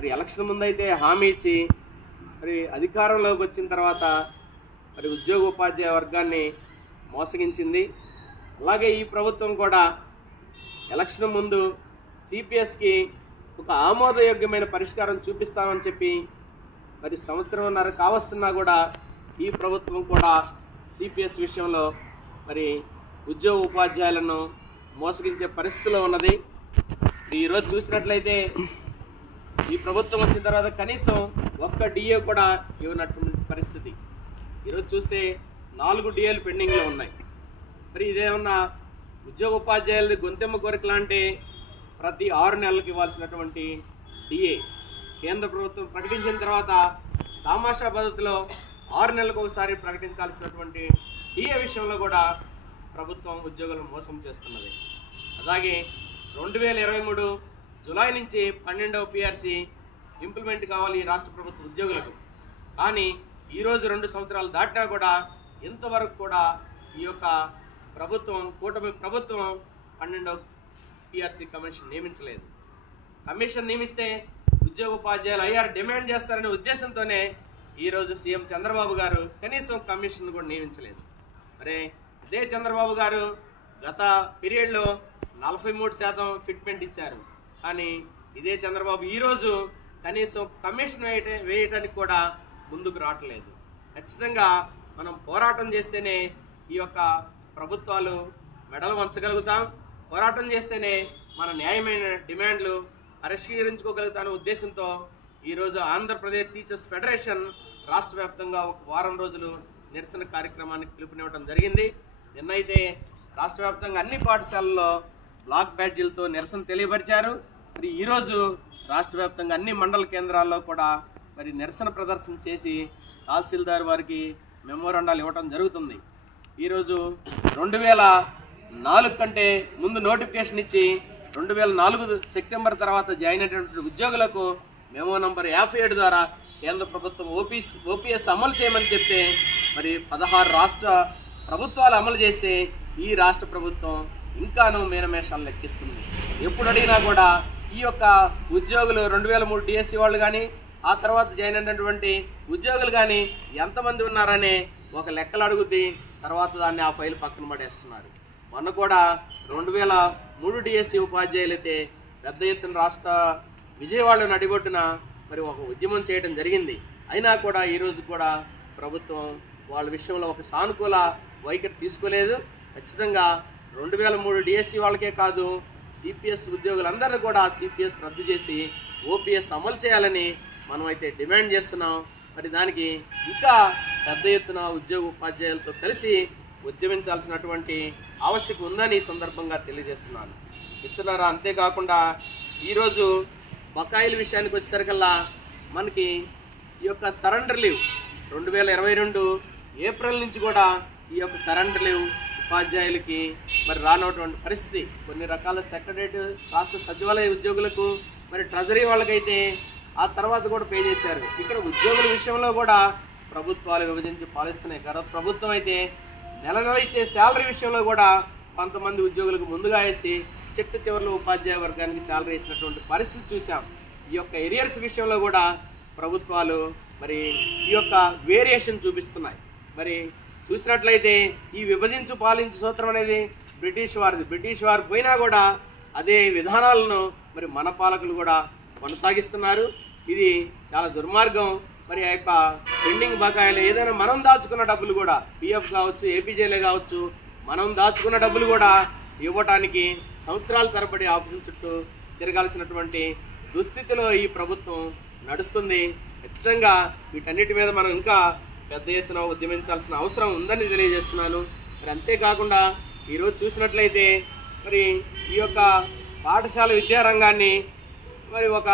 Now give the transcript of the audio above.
మరి ఎలక్షన్ ముందైతే హామీ ఇచ్చి మరి అధికారంలోకి వచ్చిన తర్వాత మరి ఉద్యోగ ఉపాధ్యాయ వర్గాన్ని మోసగించింది. అలాగే ఈ ప్రభుత్వం కూడా ఎలక్షన్ ముందు సిపిఎస్కి ఒక ఆమోదయోగ్యమైన పరిష్కారం చూపిస్తామని చెప్పి మరి సంవత్సరంన్నర కావస్తున్నా కూడా ఈ ప్రభుత్వం కూడా సిపిఎస్ విషయంలో మరి ఉద్యోగ ఉపాధ్యాయులను మోసగించే పరిస్థితిలో ఉన్నది. ఈరోజు చూసినట్లయితే ఈ ప్రభుత్వం వచ్చిన తర్వాత కనీసం ఒక్క డిఏ కూడా ఇవ్వనటువంటి పరిస్థితి. ఈరోజు చూస్తే 4 డిఏలు పెండింగ్లో ఉన్నాయి. మరి ఇదేమన్నా ఉద్యోగ ఉపాధ్యాయులది గొంతెమ్మ కోరికలు అంటే ప్రతి 6 నెలలకు ఇవ్వాల్సినటువంటి డిఏ కేంద్ర ప్రభుత్వం ప్రకటించిన తర్వాత తామాషా పద్ధతిలో 6 నెలలకు ఒకసారి ప్రకటించాల్సినటువంటి డిఏ విషయంలో కూడా ప్రభుత్వం ఉద్యోగులను మోసం చేస్తున్నది. అలాగే 2023 జూలై నుంచి 12వ పిఆర్సీ ఇంప్లిమెంట్ కావాలి ఈ రాష్ట్ర ప్రభుత్వ ఉద్యోగులకు. కానీ ఈరోజు 2 సంవత్సరాలు దాటినా కూడా ఇంతవరకు కూడా ఈ యొక్క ప్రభుత్వం కూటమి ప్రభుత్వం 12వ పిఆర్సీ కమిషన్ నియమించలేదు. కమిషన్ నియమిస్తే ఉద్యోగ ఉపాధ్యాయులు ఐఆర్ డిమాండ్ చేస్తారనే ఉద్దేశంతోనే ఈరోజు సీఎం చంద్రబాబు గారు కనీసం కమిషన్ కూడా నియమించలేదు. మరి ఇదే చంద్రబాబు గారు గత పీరియడ్లో 43% ఫిట్మెంట్ ఇచ్చారు. కానీ ఇదే చంద్రబాబు ఈరోజు కనీసం కమిషన్ వేయటానికి కూడా ముందుకు రావట్లేదు. ఖచ్చితంగా మనం పోరాటం చేస్తేనే ఈ యొక్క ప్రభుత్వాలు మెడలు వంచగలుగుతాం. పోరాటం చేస్తేనే మన న్యాయమైన డిమాండ్లు పరిష్కరించుకోగలుగుతానే ఉద్దేశంతో ఈరోజు ఆంధ్రప్రదేశ్ టీచర్స్ ఫెడరేషన్ రాష్ట్ర వ్యాప్తంగా ఒక వారం రోజులు నిరసన కార్యక్రమానికి పిలుపునివ్వడం జరిగింది. నిన్నైతే రాష్ట్ర వ్యాప్తంగా అన్ని పాఠశాలల్లో బ్లాక్ బ్యాడ్జీలతో నిరసన తెలియపరిచారు. మరి ఈరోజు రాష్ట్ర వ్యాప్తంగా అన్ని మండల కేంద్రాల్లో కూడా మరి నిరసన ప్రదర్శన చేసి తహసీల్దార్ వారికి మెమోరాండాలు ఇవ్వడం జరుగుతుంది. ఈరోజు 2004 కంటే ముందు నోటిఫికేషన్ ఇచ్చి 2004 సెప్టెంబర్ తర్వాత జాయిన్ అయినటువంటి ఉద్యోగులకు మెమో నంబర్ 57 ద్వారా కేంద్ర ప్రభుత్వం ఓపీఎస్ అమలు చేయమని చెప్తే మరి 16 రాష్ట్ర ప్రభుత్వాలు అమలు చేస్తే ఈ రాష్ట్ర ప్రభుత్వం ఇంకానూ మీనమేషాలు లెక్కిస్తుంది. ఎప్పుడు అడిగినా కూడా ఈ యొక్క ఉద్యోగులు 2003 డిఎస్సి వాళ్ళు కానీ ఆ తర్వాత జాయిన్ అయినటువంటి ఉద్యోగులు కానీ ఎంతమంది ఉన్నారనే ఒక లెక్కలు అడుగుతీ తర్వాత దాన్ని ఆ ఫైల్ పక్కన పడేస్తున్నారు. మొన్న కూడా 2003 డిఎస్సి ఉపాధ్యాయులు అయితే పెద్ద ఎత్తున రాష్ట్ర విజయవాడలో నడిగొట్టున మరి ఒక ఉద్యమం చేయడం జరిగింది. అయినా కూడా ఈరోజు కూడా ప్రభుత్వం వాళ్ళ విషయంలో ఒక సానుకూల వైఖరి తీసుకోలేదు. ఖచ్చితంగా 2003 డిఎస్సి వాళ్ళకే కాదు సిపిఎస్ ఉద్యోగులందరినీ కూడా సిపిఎస్ రద్దు చేసి ఓపీఎస్ అమలు చేయాలని మనం అయితే డిమాండ్ చేస్తున్నాం. మరి దానికి ఇంకా పెద్ద ఎత్తున ఉద్యోగ ఉపాధ్యాయులతో కలిసి ఉద్యమించాల్సినటువంటి ఆవశ్యకత ఉందని ఈ సందర్భంగా తెలియజేస్తున్నాను. మిత్రులారా, అంతేకాకుండా ఈరోజు బకాయిల విషయానికి వచ్చేసరికల్లా మనకి ఈ యొక్క సరెండర్ లీవ్ 2022 ఏప్రిల్ నుంచి కూడా ఈ యొక్క సరెండర్ లీవ్ ఉపాధ్యాయులకి మరి రానటువంటి పరిస్థితి. కొన్ని రకాల సెక్రటరేట్ రాష్ట్ర సచివాలయ ఉద్యోగులకు మరి ట్రెజరీ వాళ్ళకైతే ఆ తర్వాత కూడా పే చేశారు. ఇక్కడ ఉద్యోగుల విషయంలో కూడా ప్రభుత్వాలు విభజించి పాలిస్తున్నాయి. గత ప్రభుత్వం అయితే నెల ఇచ్చే శాలరీ విషయంలో కూడా కొంతమంది ఉద్యోగులకు ముందుగా వేసి చిట్ట చివరిలో ఉపాధ్యాయ వర్గానికి శాలరీ వేసినటువంటి పరిస్థితి చూసాం. ఈ యొక్క ఎరియర్స్ విషయంలో కూడా ప్రభుత్వాలు మరి ఈ యొక్క వేరియేషన్ చూపిస్తున్నాయి. మరి చూసినట్లయితే ఈ విభజించు పాలించు సూత్రం అనేది బ్రిటిష్ వారిది. బ్రిటిష్ వారు పోయినా కూడా అదే విధానాలను మరి మన పాలకులు కూడా కొనసాగిస్తున్నారు. ఇది చాలా దుర్మార్గం. మరి ఆ యొక్క పెండింగ్ బకాయిలు ఏదైనా మనం దాచుకున్న డబ్బులు కూడా పిఎఫ్ కావచ్చు, ఏపీజేలే కావచ్చు, మనం దాచుకున్న డబ్బులు కూడా ఇవ్వటానికి సంవత్సరాల తరబడి ఆఫీసుల చుట్టూ తిరగాల్సినటువంటి దుస్థితిలో ఈ ప్రభుత్వం నడుస్తుంది. ఖచ్చితంగా వీటన్నిటి మీద మనం ఇంకా పెద్ద ఎత్తున ఉద్యమించాల్సిన అవసరం ఉందని తెలియజేస్తున్నాను. మరి అంతేకాకుండా ఈరోజు చూసినట్లయితే మరి ఈ యొక్క పాఠశాల విద్యారంగాన్ని మరి ఒక